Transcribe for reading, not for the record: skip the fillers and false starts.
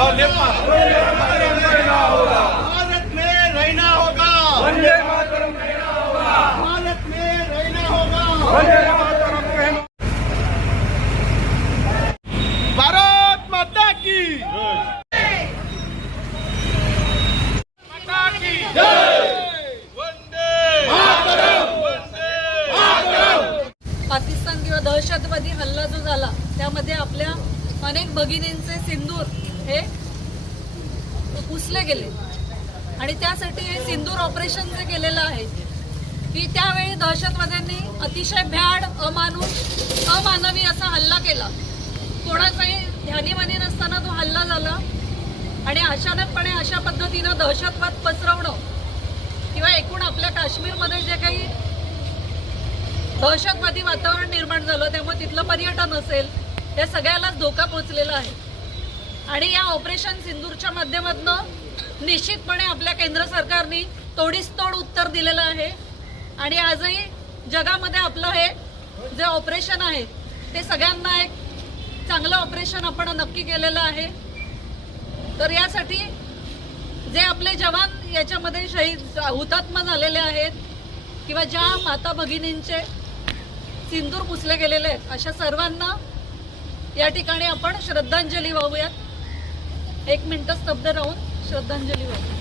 भारत में रहना होगा, वंदे मातरम कहना होगा, भारत में रहना होगा, वंदे मातरम कहना। भारत माता की माता की जय, वंदे मातरम, वंदे मातरम। पाकिस्तान किंवा दहशतवादी हल्ला जो झाला त्यामध्ये आपल्या अनेक भगिनींचे सिंदूर हे पुसले गेले आणि त्यासाठी हे सिंदूर ऑपरेशन जे केलेलं आहे की त्यावेळी दहशतवाद्यांनी अतिशय भ्याड अमानवी असा हल्ला केला। कोणाचाही ध्यानीमानी नसताना तो हल्ला झाला आणि अचानकपणे अशा पद्धतीनं दहशतवाद पसरवणं किंवा एकूण आपल्या काश्मीरमध्ये जे काही दहशतवादी वातावरण निर्माण झालं त्यामुळे तिथलं पर्यटन असेल या सगळ्यालाच धोका पोचलेला आहे आणि या ऑपरेशन सिंदूरच्या माध्यमातून निश्चितपणे आपल्या केंद्र सरकारने तोडीस तोड उत्तर दिलेलं आहे आणि आजही जगामध्ये आपलं हे जे ऑपरेशन आहे ते सगळ्यांना एक चांगलं ऑपरेशन आपण नक्की केलेलं आहे। तर यासाठी जे आपले जवान याच्यामध्ये शहीद हुतात्मा झालेले आहेत किंवा ज्या माता भगिनींचे सिंदूर पुसले गेलेले आहेत अशा सर्वांना या ठिकाणी आपण श्रद्धांजली वाहूयात। 1 मिनिट स्तब्ध राहून श्रद्धांजली वाहू।